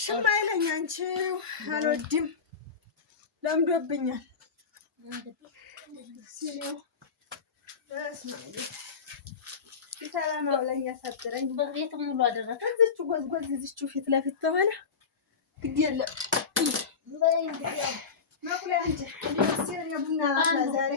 ሽማይለኝ አንቺው አልወድም ለምዶብኛል ሲኔው ሰላማው ላይ ያሳጥረኝ በቤት ሙሉ አደረከ እዚች ጎዝጎዝ እዚች ፊት ለፊት ተሆነ ግድ የለም ማኩላ አንቺ ሲረኛ ቡና አላ ዛሬ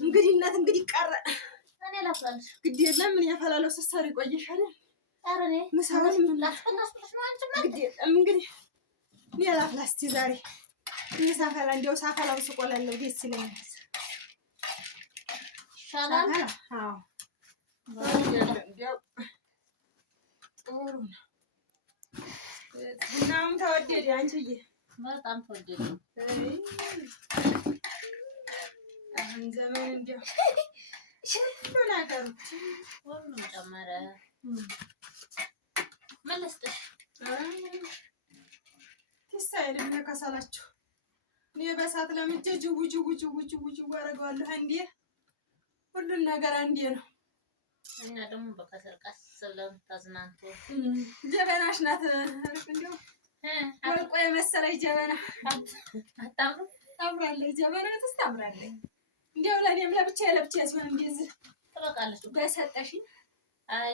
እንግዲህ እናት እንግዲህ ቀረ እኔ ላፍላልሽ ግድ የለም ምን ያፈላለው ሰሰሪ ቆየሻል አረኔ ምሳውን ምን ላስፈላስሽ ነው አንቺ ግድ የለም እንግዲህ እኔ ላፍላስቲ ዛሬ ምሳፈላ እንደው ሳፈላው ስቆላለው ደስ ይለኛል ሻላል አዎ ቡናውም ተወደደ አንቺዬ በጣም ተወደደ አሁን ዘመን እንደው ሁሉ ነገሩ ሁሉም ጨመረ መለስጥሽ ትሳይልም ከሰላችሁ እኔ በሳት ለምጄ ጅው ጅው ጅው ጅው ጅው አደርገዋለሁ እንዴ ሁሉን ነገር አንዴ ነው እና ደግሞ በከሰል ቀስ ብለን ተዝናንቶ ጀበናሽ ናት እንደው ወርቆ የመሰለኝ ጀበና አታምሩ ታምራለች ጀበና ትስታምራለች እንደው ለኔም ለብቻዬ ሲሆን እንደዚህ ትበቃለች በሰጠሽኝ አይ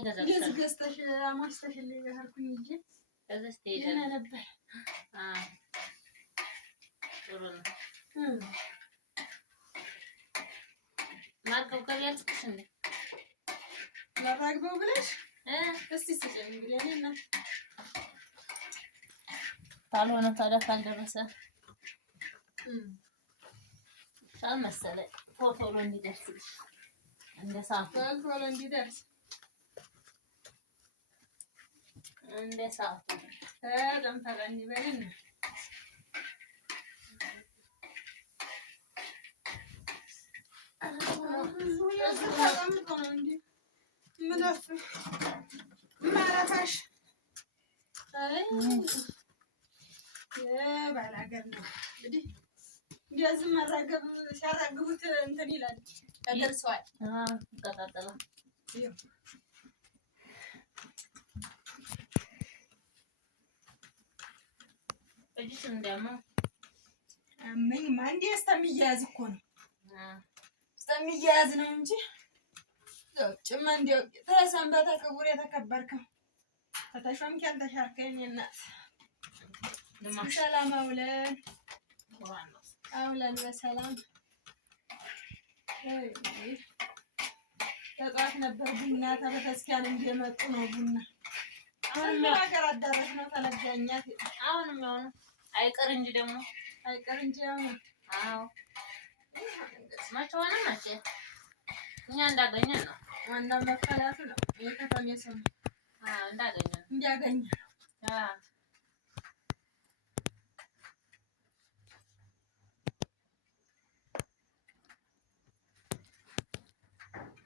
ገዝተሽ አማስተሽልኝ ያልኩኝ እንጂ ከዚህ ስትሄጂ ነበር ጥሩ ነው ማርገው ከቢያልኩሽ እንዴ ላራግበው ብለሽ እስቲ ስጭኝ እንግዲህ እኔና ካልሆነ ታዲያ ካልደረሰ መሰለኝ ቶሎ እንዲደርስልሽ እንደ ሰዓቱ ቶሎ እንዲደርስ እንደ ሰዓቱ ተደምተረኝ በልን ማራታሽ አይ የባላገር ነው እንግዲህ እንደዚህ ማራገብ ሲያራግቡት እንትን ይላል ያደርሰዋል ተጣጣላ እጅሽ እንደማ አመኝ ማንዴ እስከሚያዝ እኮ ነው እስከሚያዝ ነው እንጂ ጭማ እንደው ተሰንበተ ክቡር የተከበርከው ተተሾምክ ያልተሻርከኝ እናት ሰላም አውለን በሰላም ተጧት ነበር ቡና ተበተስኪያን እንደመጡ ነው ቡና አሁን ሀገር አዳረስ ነው ተለጋኛት አሁንም ያው አይቀር እንጂ ደግሞ አይቀር እንጂ ያው አዎ ማቻዋና ማቼ እኛ እንዳገኘን ነው ዋናው መፈላቱ ነው የከተሜ ሰው እንዳገኘን እንዲያገኝ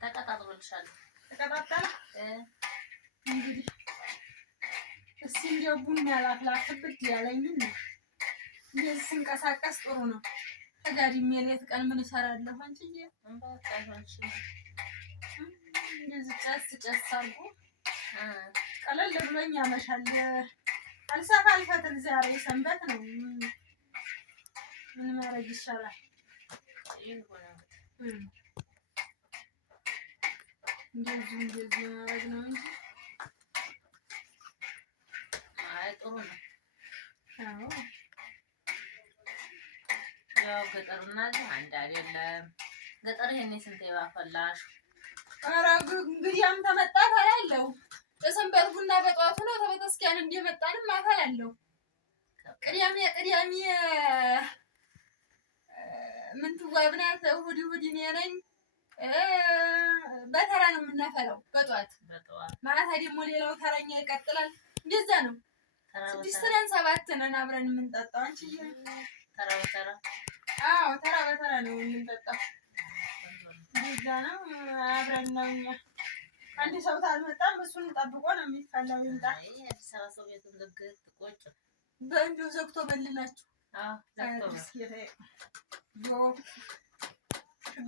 ተቀጣጥሎልሻል ተቀጣጣል እንግዲህ እስኪ እንደው ቡና ላፍላፍብት ያለኝ እንደዚህ ስንቀሳቀስ ጥሩ ነው ተጋድሜ ሌት ቀን ምን እሰራለሁ አንቺዬ እንደዚህ ጨስ አድርጎ ቀለል ብሎኝ ያመሻል አልሰፋ አልፈትል ዛሬ ሰንበት ነው ምን ማድረግ ይሻላል እንደዚህ ማድረግ ነው እንጂ አይ ጥሩ ነው። አዎ ያው ገጠርና እዚህ አንድ አይደለም። ገጠር ይሄኔ ስንት ባፈላሽ። ኧረ እንግዲያም ተመጣ አፈላለሁ። በሰንበት ቡና በጠዋቱ ነው ተቤተክርስቲያን እንደመጣንም አፈላለሁ። ቅዳሜ ምን ትዋብ ናት። እሑድ እኔ ነኝ። በተራ ነው የምናፈላው በጠዋት ማታ ደግሞ ሌላው ተረኛ ይቀጥላል። እንደዛ ነው። 6 ነን 7 ነን አብረን የምንጠጣው። አንቺ ተራ በተራ አዎ ተራ በተራ ነው የምንጠጣው። እንደዛ ነው። አብረን ነው እኛ አንድ ሰው ታልመጣም እሱን ጠብቆ ነው የሚፈላው። ይምጣ አዲስ አበባ ሰው ቤቱን ዘግት ቆጭ በእንዲሁ ዘግቶ በልናችሁ።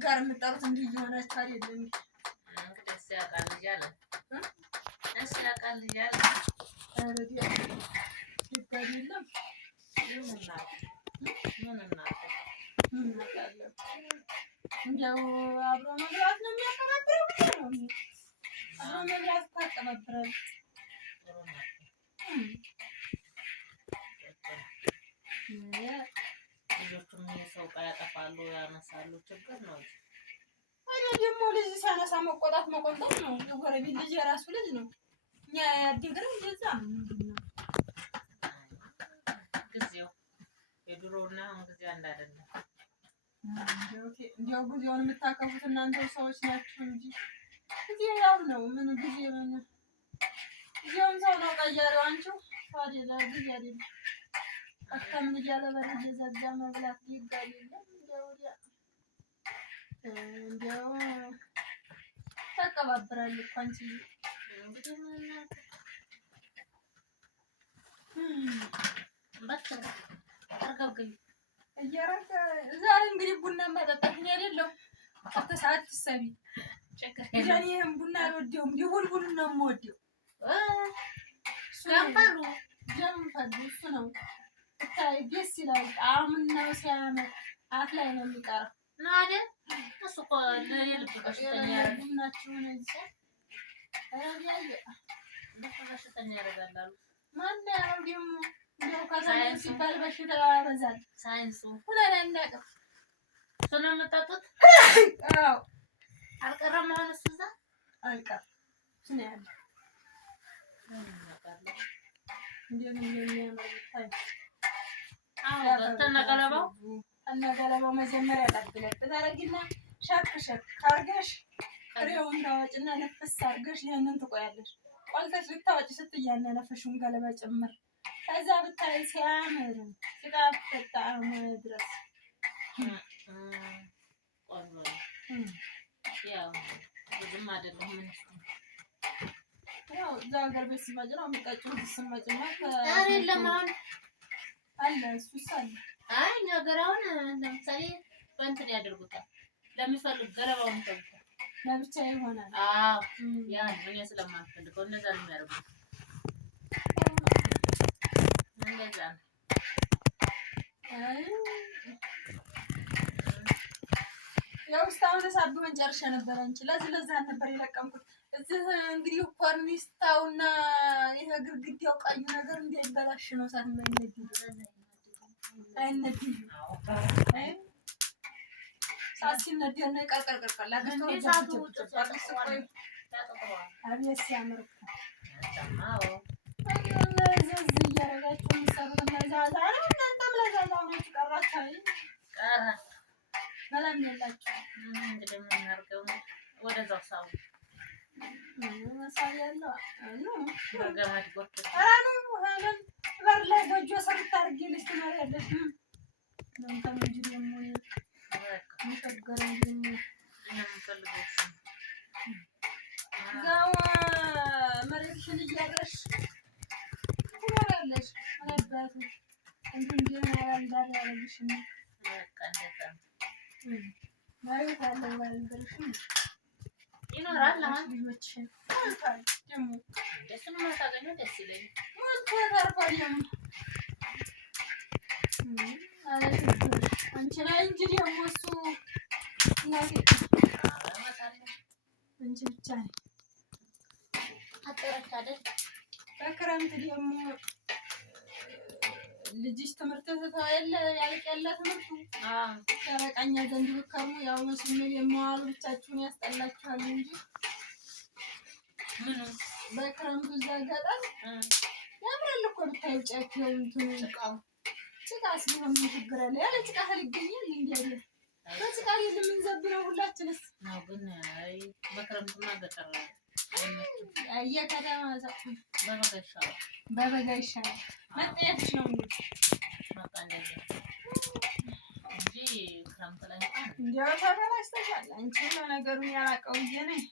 ጋር የምጠሩት እንዲህ እየሆናችሁ አይደለም እንግዲህ እሱ ያውቃል ልጅ አለ እሱ ያውቃል ልጅ አለ። እንዲያው አብሮ መብላት ነው የሚያቀባብረው። አብሮ መብላት ታቀባብራል። ልጆቹም የሰው ዕቃ ያጠፋሉ ያነሳሉ። ችግር ነው። እኔ ደግሞ ልጅ ሲያነሳ መቆጣት መቆንጠጥ ነው። የጎረቤት ልጅ የራሱ ልጅ ነው። እኛ ያደግነው እንደዛ ነው። ምንድን ነው ጊዜው የድሮውና አሁን ጊዜ አንድ አይደለም። እንዲያው ጊዜውን የምታከፉት እናንተ ሰዎች ናችሁ እንጂ ጊዜ ያው ነው። ምን ጊዜ ምን ጊዜውን ሰው ነው ቀያሪው። አንቺው ታዲያ ጊዜ አይደለም። አከምን እያለ በር እየዘጋ መብላት ይጋል የለም። እንዲያው ተቀባብራል እኮ አንቺ እንግዲህ በቃ አርጋግኝ እያረከ ዛሬ እንግዲህ ቡና ማጠጣት ነው አይደለም። ሰዓት ትሰቢ እኔ ይሄን ቡና አልወደውም። ዲቡልቡል ነው የምወደው። ጋምባሉ ጀምፋሉ እሱ ነው ታይ ደስ ይላል። ጣዕሙና ሲያምር አፍ ላይ ነው የሚቀረው ነው አይደል? እሱ እኮ ለልብ በሽተኛ ናችሁ ነው እዚህ አያያየ በሽተኛ ያደርጋሉ። ማን ያለው ደግሞ እንደው ከሳይንስ ሲባል በሽታ ያበዛል። ሳይንሱ ሁላ እንዳቀፍ እሱ ነው የምታጡት። አዎ አልቀረም። አሁን እሱ እዛ አልቀረም። እሱ ነው ያለው እንደሚያምር ታይ ተነገለባው መጀመሪያ ቀጥለጥ ታረጊና ሸክ አርገሽ ፍሬውን ታወጭና ነፍስ አርገሽ ይሄንን ትቆያለሽ። ቆልተሽ ልታወጪ ስትያነነፍሽውን ገለባ ጭምር ከዛ ብታይ ሲያምር ሲጣፍጥ ጣዕሙ ድረስ ቆንጆ ያው ብዙም አይደለም። ምን ያው እዛ ሀገር ቤት ሲመጭ ነው የሚቀጭው። ስመጭና አይደለም አሁን አለ እሱስ አለ። አይ ነገራውን ለምሳሌ በእንትን ያደርጉታል። ለሚፈልግ ገለባውን ይፈልጋል ለብቻ ይሆናል። አዎ ያን እኔ ስለማልፈልገው እንደዛ ነው የሚያደርጉት። እንደዛ ነው። ያው እስካሁን ተሳብበን ጨርሼ ነበር። አንቺ ለዚህ ነበር የለቀምኩት። እዚህ እንግዲህ ኮርኒስታውና ይሄ ግድግዳው ቀዩ ነገር እንዳይበላሽ ነው። ሳትመኝ አይነዲ ሳሲነዲ ነው ይቀርቀርቀርቀር ላገስተው ጃቱ አብየስ ያምር ተማው ለዚህ እያረጋችሁ የሚሰሩት መዛዛ ነው። እናንተም ለዛዛ ነው ቀራችሁ ቀራ መላም የላችሁ። እንግዲህ ምን እናድርገው? ወደዛው ሳው መሳብ ያለው ነው ነገር አድርጎት አራኑ ሀለም በር ላይ ጎጆ ሰርታ አድርጌልሽ ትኖሪያለሽ። ለምንተም እንጂ ደግሞ የሚቸገረው ደግሞ የምፈልገው እዛው መሬትሽን እያረሽ ትኖሪያለሽ። አባቱ እንዲህ ያላል ያረግሽኝ በቃ እንደዛ መሬት ያለው ባልደርሽም ይኖራል። አሁን ልጆችሽን ታል ደግሞ እሱን ማታገኘው ደስ ይለኛል። ሞት ተርፋለም አንቺ ላይ እንጂ ደግሞ እሱ እናቴ እንጂ ብቻ ነው አጠረች አይደል? በክረምት ደግሞ ልጅሽ ትምህርት ትተው የለ ያልቅ የለ ትምህርቱ ተረቃኛ ዘንድ ብከርሙ ያው መስሎኝ የመዋሉ ብቻችሁን ያስጠላችኋል እንጂ ምኑ በክረምቱ እዛ ገጠር ያምራል እኮ ብታዩ ጫካው እንትኑ ጭቃስ ቢሆን ምን ችግር አለ? ያለ ጭቃ ይገኛል እንዴ? አይደል በጭቃ የምንዘብነው ሁላችንስ ነው። ግን አይ በክረምቱማ ገጠር የከተማ በበጋ ይሻላል። መጠየፍሽ ነው እንዴ? በቃ እንደዚህ እንጂ ክረምት ላይ እንኳን እንዲያው ተበላሽተሻል። አንቺ ነው ነገሩን ያላቀው ነኝ።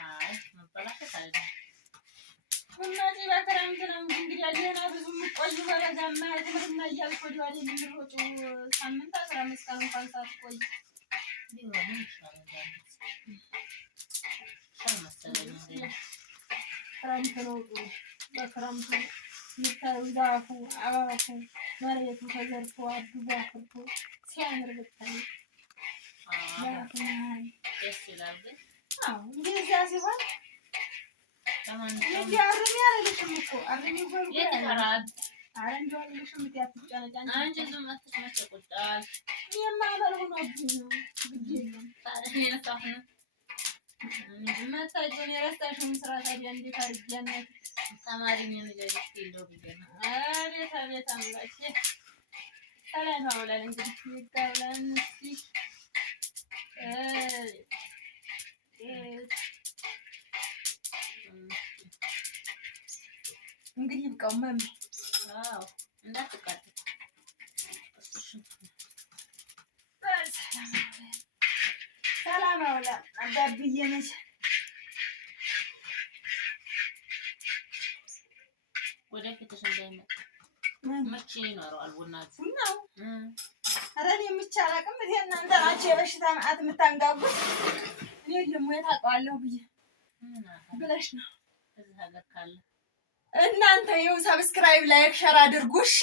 አይ መበላሸት አይደለም። ሁላጂ በክረምት ነው እንግዲህ ያለና ብዙ ቆዩ በበጋማ ትምህርትና እያልኩ ወዲያ ልንሮጡ ሳምንት 15 ቀን እንኳን ሳትቆይ ቢሆን ይሻላል። ክረምት ነው በክረምቱ የሚታዩ ዛፉ አበባቱ መሬቱ ተዘርቶ አድጎ አፍርቶ ሲያምር ብታይ ደስ ይላል። ግን አዎ እንደዚያ ሲሆን እንዲህ አርሚ አልልሽም እኮ አርሚ ጎል ይተራል። ኧረ እንደው አልልሽም ትያትጫነጫን አንቺ ዝም አትመጭ ቁጣል የማበል ሆኖብኝ ነው ግድ የለም ታዲያ የነሳሁ ነው መታጭውን የረሳሽውን ስራ ታዲያ እንዴት አድርጌ ያናት ተማሪ ነኝ ልጅ ይለው ቢገና አቤት አቤት አምላኬ ሰላም አውላል እንግዲህ ይጋብላን እስቲ እንግዲህ ይብቃው ማሚ አዎ እንዳትቃጥ ሰላም አውላ አባብዬ ነሽ ወደፊትሽ እንዳይመጣ መቼ ይኖረዋል ቡናችሁ ነው ኧረ እኔ የምቻል አቅም ብዬ እናንተ ናችሁ የበሽታ መዓት የምታንጋጉት እኔ ደግሞ የታውቀዋለሁ ብዬ ብለሽ ነው እዚህ ሀገር ካለ እናንተ ይኸው ሰብስክራይብ ላይክ ሸር አድርጉ እሺ